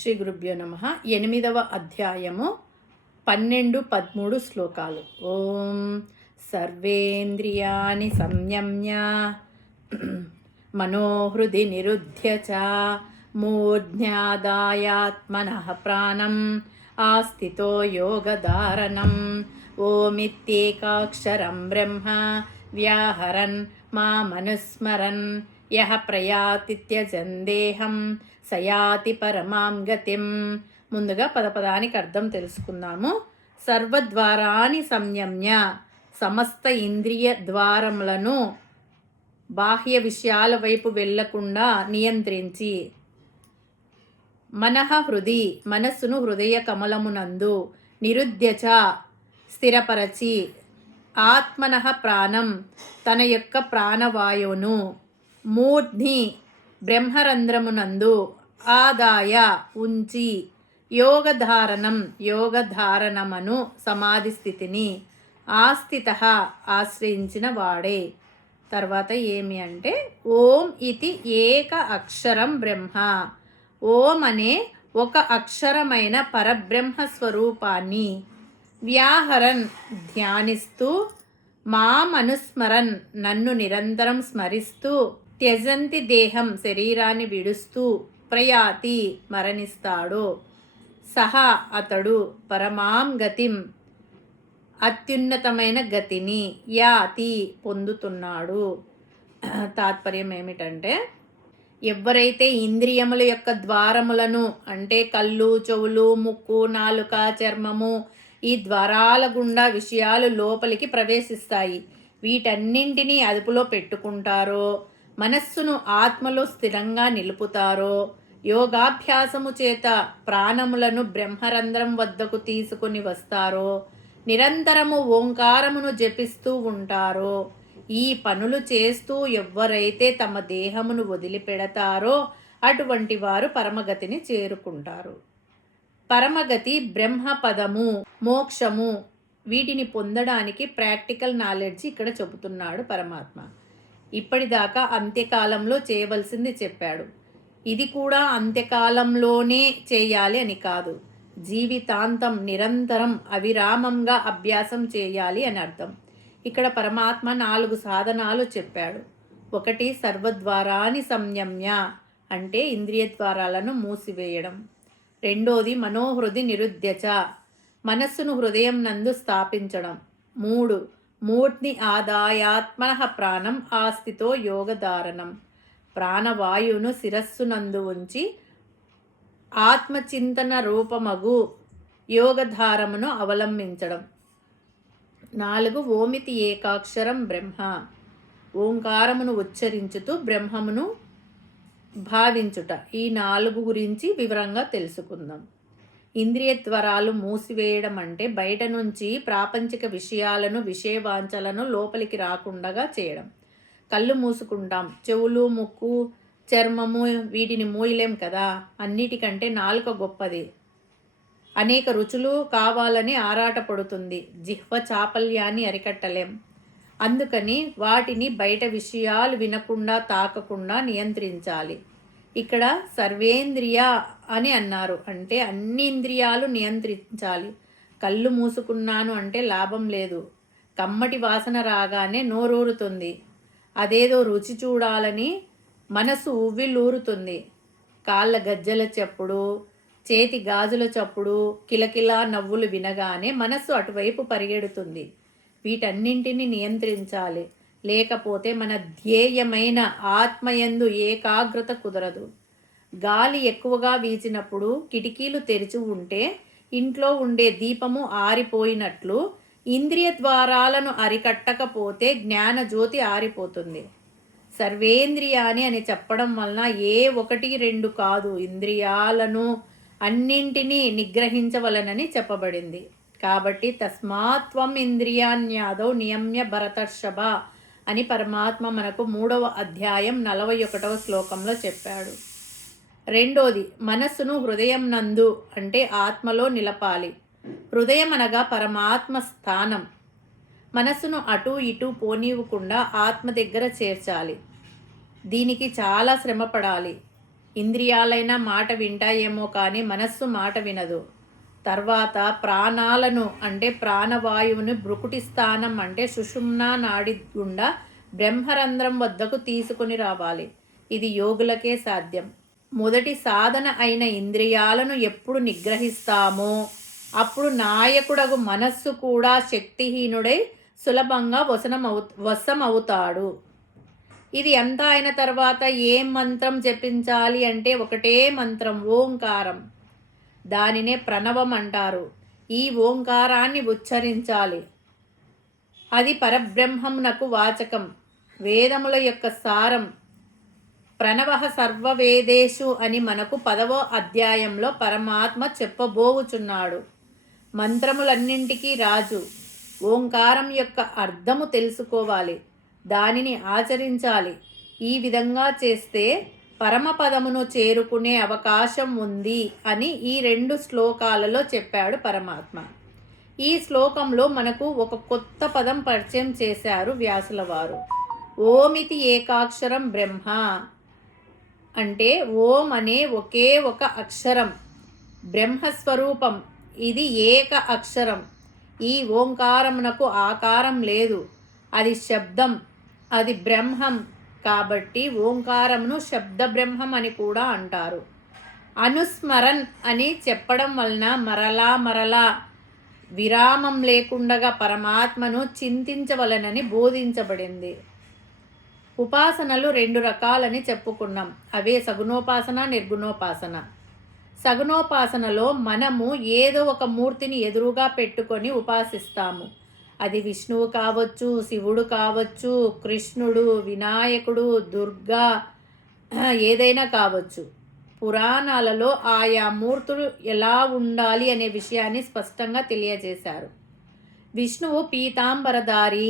శ్రీ గురుభ్యో నమః. 8వ అధ్యాయము 12-13 శ్లోకాలు. ఓం సర్వేంద్రియాణి సంయమ్య మనోహృది నిరుధ్య చ మూర్ధ్యాదాయాత్మనః ప్రాణం ఆస్థితో యోగధారణం ఓమిత్యేకాక్షరం బ్రహ్మ వ్యాహరన్ మామనుస్మరన్ యః ప్రయాతిత్యజందేహం సయాతి పరమాం గతిం. ముందుగా పదపదానికి అర్థం తెలుసుకుందాము. సర్వద్వారాని సంయమ్య, సమస్త ఇంద్రియ ద్వారములను బాహ్య విషయాల వైపు వెళ్లకుండా నియంత్రించి, మనః హృది, మనస్సును హృదయ కమలమునందు, నిరుద్యచ స్థిరపరచి, ఆత్మనః ప్రాణం, తన యొక్క ప్రాణవాయువును, మూర్ధ్ని బ్రహ్మరంధ్రమునందు, ఆదాయ ఉంచి, యోగధారణం యోగధారణమను సమాధి స్థితిని, ఆస్థితః ఆశ్రయించిన వాడే. తర్వాత ఏమి అంటే ఓం ఇది ఏక అక్షరం బ్రహ్మ, ఓం అనే ఒక అక్షరమైన పరబ్రహ్మ స్వరూపాన్ని వ్యాహరన్ ధ్యానిస్తూ, మాం అనుస్మరన్ నన్ను నిరంతరం స్మరిస్తూ, త్యజంతి దేహం శరీరాన్ని విడుస్తూ, ప్రయాతి మరణిస్తాడు, సహా అతడు, పరమాం గతిం అత్యున్నతమైన గతిని, యాతి పొందుతున్నాడు. తాత్పర్యం ఏమిటంటే, ఎవరైతే ఇంద్రియముల యొక్క ద్వారములను అంటే కళ్ళు, చెవులు, ముక్కు, నాలుక, చర్మము, ఈ ద్వారాల గుండా విషయాలు లోపలికి ప్రవేశిస్తాయి, వీటన్నింటినీ అదుపులో పెట్టుకుంటారో, మనస్సును ఆత్మలో స్థిరంగా నిలుపుతారో, యోగాభ్యాసము చేత ప్రాణములను బ్రహ్మరంధ్రం వద్దకు తీసుకుని వస్తారో, నిరంతరము ఓంకారమును జపిస్తూ ఉంటారో, ఈ పనులు చేస్తూ ఎవ్వరైతే తమ దేహమును వదిలిపెడతారో అటువంటి వారు పరమగతిని చేరుకుంటారు. పరమగతి బ్రహ్మపదము, మోక్షము, వీటిని పొందడానికి ప్రాక్టికల్ నాలెడ్జ్ ఇక్కడ చెబుతున్నాడు పరమాత్మ. ఇప్పటిదాకా అంత్యకాలంలో చేయవలసింది చెప్పాడు. ఇది కూడా అంత్యకాలంలోనే చేయాలి అని కాదు, జీవితాంతం నిరంతరం అవిరామంగా అభ్యాసం చేయాలి అని అర్థం. ఇక్కడ పరమాత్మ 4 సాధనాలు చెప్పాడు. ఒకటి సర్వద్వారాని సంయమ్య అంటే ఇంద్రియ ద్వారాలను మూసివేయడం. రెండోది మనోహృది నిరుద్యచ, మనస్సును హృదయం నందు స్థాపించడం. 3 మూర్ధ్ని ఆదాయాత్మనః ప్రాణం ఆస్థితో యోగధారణం, ప్రాణవాయువును శిరస్సునందు ఉంచి ఆత్మచింతన రూపమగు యోగధారమును అవలంబించడం. 4 ఓమితి ఏకాక్షరం బ్రహ్మ, ఓంకారమును ఉచ్చరించుతూ బ్రహ్మమును భావించుట. ఈ 4 గురించి వివరంగా తెలుసుకుందాం. ఇంద్రియ ద్వారాలు మూసివేయడం అంటే బయట నుంచి ప్రాపంచిక విషయాలను, విషయవాంఛలను లోపలికి రాకుండా చేయడం. కళ్ళు మూసుకుంటాం, చెవులు, ముక్కు, చర్మము వీటిని మూయలేం కదా. అన్నిటికంటే నాలుక గొప్పది. అనేక రుచులు కావాలని ఆరాటపడుతుంది. జిహ్వ చాపల్యాన్ని అరికట్టలేం. అందుకని వాటిని బయట విషయాలు వినకుండా, తాకకుండా నియంత్రించాలి. ఇక్కడ సర్వేంద్రియ అని అన్నారు అంటే అన్ని ఇంద్రియాలు నియంత్రించాలి. కళ్ళు మూసుకున్నాను అంటే లాభం లేదు. కమ్మటి వాసన రాగానే నోరూరుతుంది. అదేదో రుచి చూడాలని మనసు ఉవ్విళ్ళూరుతుంది. కాళ్ళ గజ్జల చప్పుడు, చేతి గాజుల చప్పుడు, కిలకిలా నవ్వులు వినగానే మనస్సు అటువైపు పరిగెడుతుంది. వీటన్నింటినీ నియంత్రించాలి. లేకపోతే మన ధ్యేయమైన ఆత్మయందు ఏకాగ్రత కుదరదు. గాలి ఎక్కువగా వీచినప్పుడు కిటికీలు తెరిచి ఉంటే ఇంట్లో ఉండే దీపము ఆరిపోయినట్లు ఇంద్రియ ద్వారాలను అరికట్టకపోతే జ్ఞానజ్యోతి ఆరిపోతుంది. సర్వేంద్రియాని అని చెప్పడం వలన 1, 2 కాదు, ఇంద్రియాలను అన్నింటినీ నిగ్రహించవలనని చెప్పబడింది. కాబట్టి తస్మాత్వం ఇంద్రియాన్యాదౌ నియమ్య భరతర్షభ అని పరమాత్మ మనకు 3వ అధ్యాయం 41వ శ్లోకంలో చెప్పాడు. రెండోది మనస్సును హృదయం నందు అంటే ఆత్మలో నిలపాలి. హృదయం అనగా పరమాత్మ స్థానం. మనస్సును అటు ఇటు పోనివ్వకుండా ఆత్మ దగ్గర చేర్చాలి. దీనికి చాలా శ్రమ పడాలి. ఇంద్రియాలైనా మాట వింటాయేమో కానీ మనస్సు మాట వినదు. తర్వాత ప్రాణాలను అంటే ప్రాణవాయువుని భృకుటి స్థానం అంటే సుషుమ్నా నాడి గుండా బ్రహ్మరంధ్రం వద్దకు తీసుకుని రావాలి. ఇది యోగులకే సాధ్యం. మొదటి సాధన అయిన ఇంద్రియాలను ఎప్పుడు నిగ్రహిస్తామో అప్పుడు నాయకుడగు మనస్సు కూడా శక్తిహీనుడై సులభంగా వశమవుతాడు. ఇది అంతా అయిన తర్వాత ఏం మంత్రం జపించాలి అంటే ఒకటే మంత్రం, ఓంకారం. దానినే ప్రణవం అంటారు. ఈ ఓంకారాన్ని ఉచ్చరించాలి. అది పరబ్రహ్మమునకు వాచకం, వేదముల యొక్క సారం. ప్రణవః సర్వవేదేషు అని మనకు 10వ అధ్యాయంలో పరమాత్మ చెప్పబోవుచున్నాడు. మంత్రములన్నింటికీ రాజు. ఓంకారం యొక్క అర్థము తెలుసుకోవాలి, దానిని ఆచరించాలి. ఈ విధంగా చేస్తే పరమపదమును చేరుకునే అవకాశం ఉంది అని ఈ 2 శ్లోకాలలో చెప్పాడు పరమాత్మ. ఈ శ్లోకంలో మనకు ఒక కొత్త పదం పరిచయం చేశారు వ్యాసుల వారు. ఓమితి ఏకాక్షరం బ్రహ్మ అంటే ఓం అనే ఒకే ఒక అక్షరం బ్రహ్మస్వరూపం. ఇది ఏక అక్షరం. ఈ ఓంకారమునకు ఆకారం లేదు, అది శబ్దం, అది బ్రహ్మం. కాబట్టి ఓంకారమును శబ్ద బ్రహ్మం అని కూడా అంటారు. అనుస్మరన్ అని చెప్పడం వలన మరలా విరామం లేకుండగా పరమాత్మను చింతించవలనని బోధించబడింది. ఉపాసనలు 2 రకాలని చెప్పుకున్నాం. అవే సగుణోపాసన, నిర్గుణోపాసన. సగుణోపాసనలో మనము ఏదో ఒక మూర్తిని ఎదురుగా పెట్టుకొని ఉపాసిస్తాము. అది విష్ణువు కావచ్చు, శివుడు కావచ్చు, కృష్ణుడు, వినాయకుడు, దుర్గా, ఏదైనా కావచ్చు. పురాణాలలో ఆయా మూర్తులు ఎలా ఉండాలి అనే విషయాన్ని స్పష్టంగా తెలియజేశారు. విష్ణువు పీతాంబరధారి,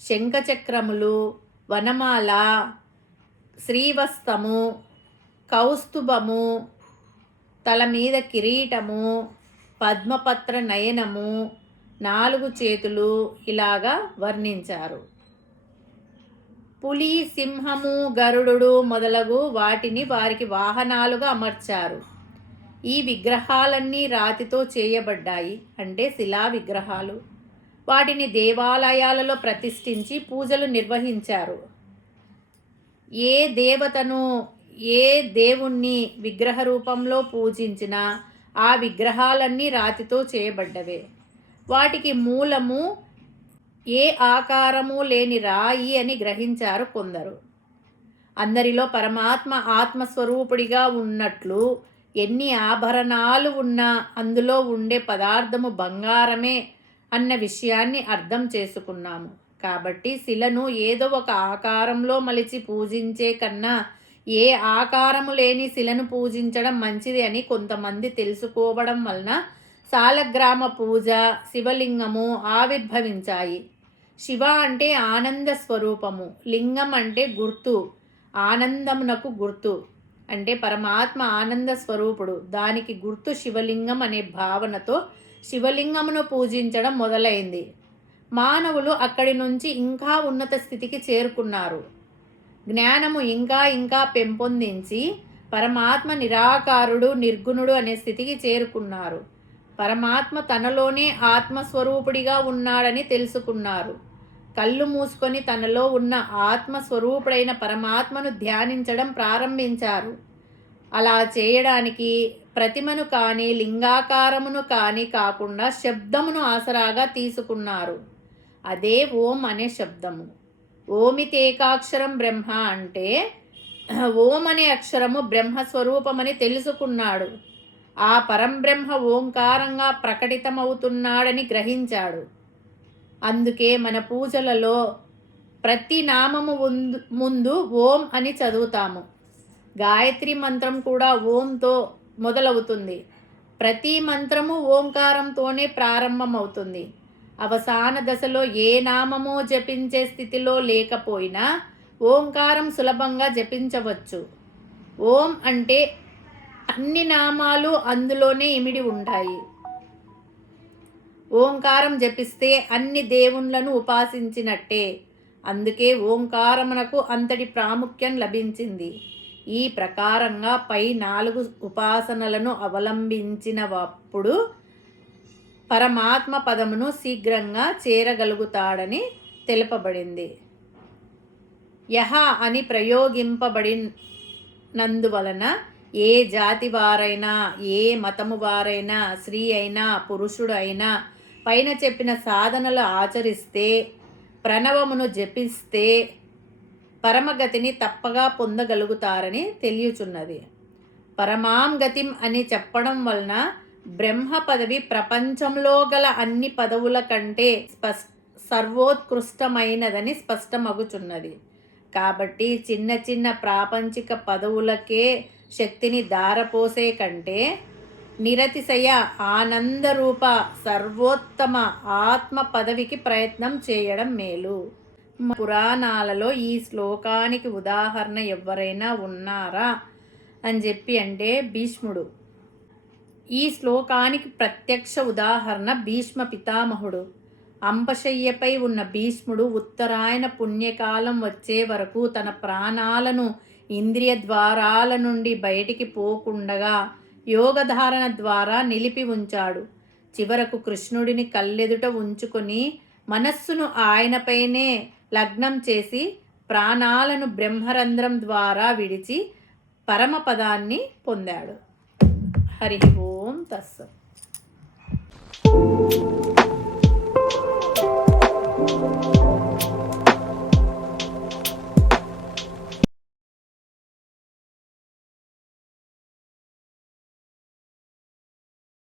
శంఖచక్రములు, వనమాల, శ్రీవస్తము, కౌస్తుభము, తల మీద కిరీటము, పద్మపత్ర నయనము, 4 చేతులు ఇలాగా వర్ణించారు. పులి, సింహము, గరుడు మొదలగు వాటిని వారికి వాహనాలుగా అమర్చారు. ఈ విగ్రహాలన్నీ రాతితో చేయబడ్డాయి, అంటే శిలా విగ్రహాలు. వాటిని దేవాలయాలలో ప్రతిష్ఠించి పూజలు నిర్వహించారు. ఏ దేవతను, ఏ దేవుణ్ణి విగ్రహ రూపంలో పూజించినా ఆ విగ్రహాలన్నీ రాతితో చేయబడ్డవే. వాటికి మూలము ఏ ఆకారము లేని రాయి అని గ్రహించారు కొందరు. అందరిలో పరమాత్మ ఆత్మస్వరూపుడిగా ఉన్నట్లు ఎన్ని ఆభరణాలు ఉన్నా అందులో ఉండే పదార్థము బంగారమే అన్న విషయాన్ని అర్థం చేసుకున్నాము. కాబట్టి శిలను ఏదో ఒక ఆకారంలో మలిచి పూజించే కన్నా ఏ ఆకారము లేని శిలను పూజించడం మంచిది అని కొంతమంది తెలుసుకోవడం వలన సాలగ్రామ పూజ, శివలింగము ఆవిర్భవించాయి. శివ అంటే ఆనంద స్వరూపము, లింగం అంటే గుర్తు, ఆనందమునకు గుర్తు. అంటే పరమాత్మ ఆనంద స్వరూపుడు, దానికి గుర్తు శివలింగం అనే భావనతో శివలింగమును పూజించడం మొదలైంది. మానవులు అక్కడి నుంచి ఇంకా ఉన్నత స్థితికి చేరుకున్నారు. జ్ఞానము ఇంకా పెంపొందించి పరమాత్మ నిరాకారుడు, నిర్గుణుడు అనే స్థితికి చేరుకున్నారు. పరమాత్మ తనలోనే ఆత్మస్వరూపుడిగా ఉన్నాడని తెలుసుకున్నారు. కళ్ళు మూసుకొని తనలో ఉన్న ఆత్మస్వరూపుడైన పరమాత్మను ధ్యానించడం ప్రారంభించారు. అలా చేయడానికి ప్రతిమను కానీ లింగాకారమును కానీ కాకుండా శబ్దమును ఆసరాగా తీసుకున్నారు. అదే ఓం అనే శబ్దము. ఓమితేకాక్షరం బ్రహ్మ అంటే ఓం అనే అక్షరము బ్రహ్మస్వరూపమని తెలుసుకున్నాడు. ఆ పరంబ్రహ్మ ఓంకారంగా ప్రకటితమవుతున్నాడని గ్రహించాడు. అందుకే మన పూజలలో ప్రతి నామము ముందు ఓం అని చదువుతాము. గాయత్రి మంత్రం కూడా ఓంతో మొదలవుతుంది. ప్రతి మంత్రము ఓంకారంతోనే ప్రారంభమవుతుంది. అవసాన దశలో ఏ నామమో జపించే స్థితిలో లేకపోయినా ఓంకారం సులభంగా జపించవచ్చు. ఓం అంటే అన్ని నామాలు అందులోనే ఇమిడి ఉంటాయి. ఓంకారం జపిస్తే అన్ని దేవుళ్ళను ఉపాసించినట్టే. అందుకే ఓంకారమునకు అంతటి ప్రాముఖ్యం లభించింది. ఈ ప్రకారంగా పై 4 ఉపాసనలను అవలంబించినప్పుడు పరమాత్మ పదమును శీఘ్రంగా చేరగలుగుతాడని తెలుపబడింది. యహ అని ప్రయోగింపబడినందువలన ఏ జాతి వారైనా, ఏ మతము వారైనా, స్త్రీ అయినా పురుషుడు అయినా పైన చెప్పిన సాధనలు ఆచరిస్తే, ప్రణవమును జపిస్తే పరమగతిని తప్పగా పొందగలుగుతారని తెలియచున్నది. పరమాం గతిం అని చెప్పడం వలన బ్రహ్మ పదవి ప్రపంచంలో గల అన్ని పదవుల కంటే సర్వోత్కృష్టమైనదని స్పష్టమగుచున్నది. కాబట్టి చిన్న చిన్న ప్రాపంచిక పదవులకే శక్తిని దారపోసే కంటే నిరతిశయ ఆనందరూప సర్వోత్తమ ఆత్మ పదవికి ప్రయత్నం చేయడం మేలు. పురాణాలలో ఈ శ్లోకానికి ఉదాహరణ ఎవరైనా ఉన్నారా అని చెప్పి అంటే భీష్ముడు. ఈ శ్లోకానికి ప్రత్యక్ష ఉదాహరణ భీష్మ పితామహుడు. అంపశయ్యపై ఉన్న భీష్ముడు ఉత్తరాయణ పుణ్యకాలం వచ్చే వరకు తన ప్రాణాలను ఇంద్రియ ద్వారాల నుండి బయటికి పోకుండగా యోగధారణ ద్వారా నిలిపి ఉంచాడు. చివరకు కృష్ణుడిని కళ్ళెదుట ఉంచుకొని మనస్సును ఆయనపైనే లగ్నం చేసి ప్రాణాలను బ్రహ్మరంధ్రం ద్వారా విడిచి పరమపదాన్ని పొందాడు. హరి ఓం తస్సత్.